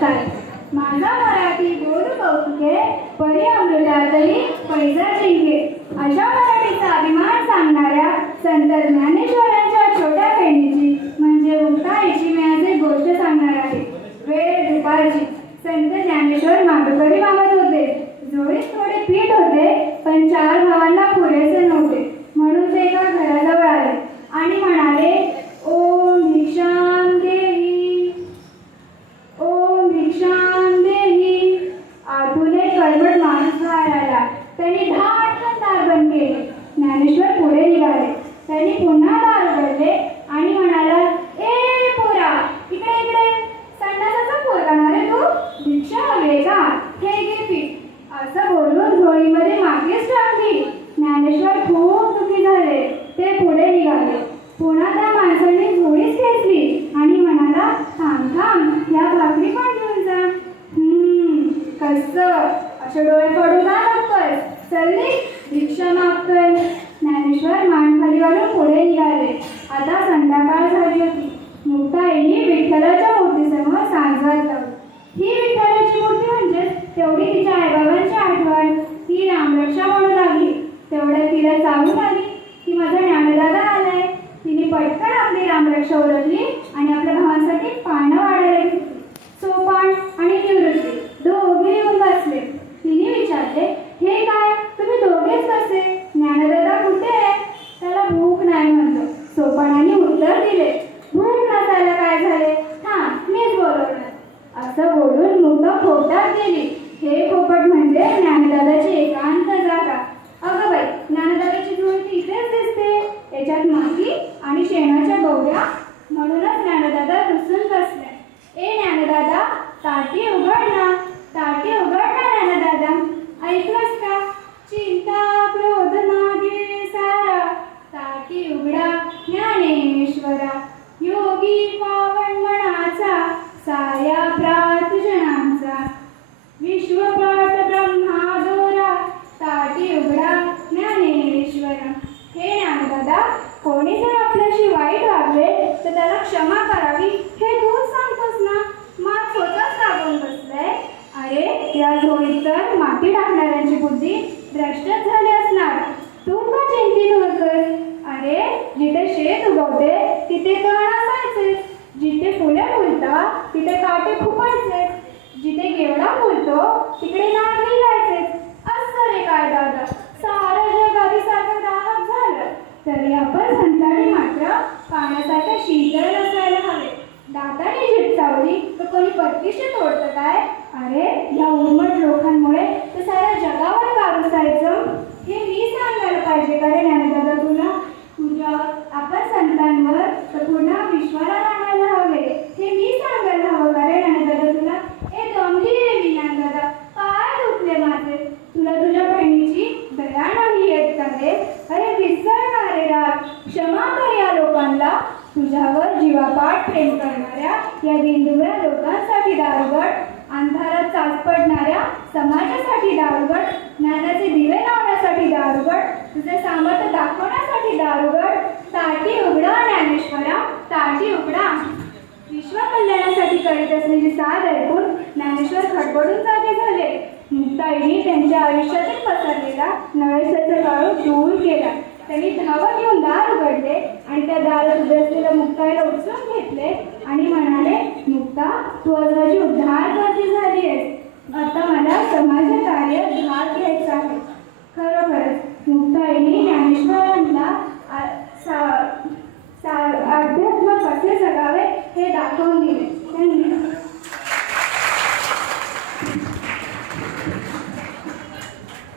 नमस्कार माझा मराठी गोड कौतुके परी अमृतातली पैजा जिंके अशा मराठीचा अभिमान सांगणाऱ्या संत ज्ञानेश्वरांच्या छोट्या बहिणीची म्हणजे उठाईची मी आज गोष्ट सांगणार आहे. वेळ दुपारची. संत ज्ञानेश्वर मागकरी मागत होते. जोडीत थोडे पीठ होते पण चार भावांना पुरेसे नव्हते. म्हणून ते एका घराला त्यांनी धाटकन दार बंद केले. ज्ञानेश्वर पुढे निघाले. त्यांनी पुन्हा दार उघडले आणि म्हणाला ए पोरा इकडे इकडे. संडासाचा पोरगा रे तू? भिक्षा हवे का? हे घे पीठ. असं बोलून झोळीमध्ये मागेच टाकली. ज्ञानेश्वर खूप दुखी झाले. ते पुढे निघाले. पुन्हा त्या माणसाने झोळीच घेतली आणि म्हणाला थांब थांब या भाकरी पण घेऊन जा हम्म कसं असे डोळे पडू का नकोय चलली भिक्षा मागतोय ज्ञानेश्वर मान खाली घालून पुढे निघाले आता संध्याकाळ झाली होती. मुक्ताईने विठ्ठलाच्या मूर्तीसमोर सांगत लावली ही विठ्ठलाची मूर्ती म्हणजे तेवढी तिच्या आईबाबांची आठवण. ती रामरक्षा म्हणू लागली. तेवढ्या तिला चालून आली. की माझा ज्ञानदादा आलाय. तिने पटकन आपली रामरक्षा ओळखली. बोलवणार मुख खोपटात गेली हे खोपट म्हणजे ज्ञानदादाची एकांत जागा. अगं बाई ज्ञानदादाची झोळी इथेच दिसते. त्याच्यात माती आणि शेणाच्या गवऱ्या. म्हणूनच ज्ञानदादा रुसून बसले ए ज्ञानदादा ताटी उघड ना ताटी उघड ना ज्ञानदादा ऐकलंस का चिंता क्रोध मागे सारा ताटी उघडा ज्ञानेश्वरा योगी पावन मनाचा साया प्रार्थजनांचा विश्वपाठ ब्रह्मादोरा ताटी उघडा ज्ञानेश्वरा हे ज्ञानदादा कोणी जर आपल्याशी वाईट वागले तर त्याला क्षमा करावी हे तूच सांगतोस ना? मग स्वतःच लागून बसलंय. अरे या झोळीत तर माती टाकणाऱ्यांची बुद्धी भ्रष्टच झाली असणार. तू का चिंतित होतोय अरे जिथे शेत उगवते तिथे तण असायचे. जिथे फुले फुलतात तिथे काटे फुपायचे जिथे गेवडा फुलतो तिकडे नाग निघायचे. असं रे काय दादा? सारं जग आधीसारखं दाहक झालं. तरी आपण पाण्यासारखं शीतळ असायला हवे. दाताने जीभ तर कोणी पत्तीशी तोडतं काय? अरे या उर्मट लोकांमुळे तर साऱ्या जगावर जायचं हे मी सांगायला पाहिजे का रे ज्ञानदादा तुला? तुझ्या आपण संतांवर तर पुन्हा विश्वाला आणायला हवे हे मी सांगायला हवं का रे ज्ञानदादा तुला ए दमली रे मी ज्ञानदादा काय दुखले माझे तुला तुझ्या बहिणीची दया नाही येत का रे अरे विसर ना रे राग क्षमा कर या लोकांना तुझ्यावर जीवापाठ प्रेम करणाऱ्या या दिंडुऱ्या लोकांसाठी दारुगट अंधारात चाच पडणाऱ्या समाजासाठी दारुगट ज्ञानाचे दिवे लावण्यासाठी दारुगट तुझे सामर्थ्य दाखवण्यासाठी दारुगट ताटी उघडा ज्ञानेश्वरा ताटी उघडा. विश्व कल्याणासाठी करीत असलेली साथ ऐकून ज्ञानेश्वर खडबडून जागे झाले. मुक्ताईने त्यांच्या आयुष्यातील पसरलेला नळेसाचा काळू दूर केला. त्यांनी धावत घेऊन दार उघडले आणि त्या दारात उभे असलेल्या मुक्ताईला उचलून घेतले आणि म्हणाले मुक्ता तू आज माझी उद्धार झाली आहेस आता मला समाज कार्य भाग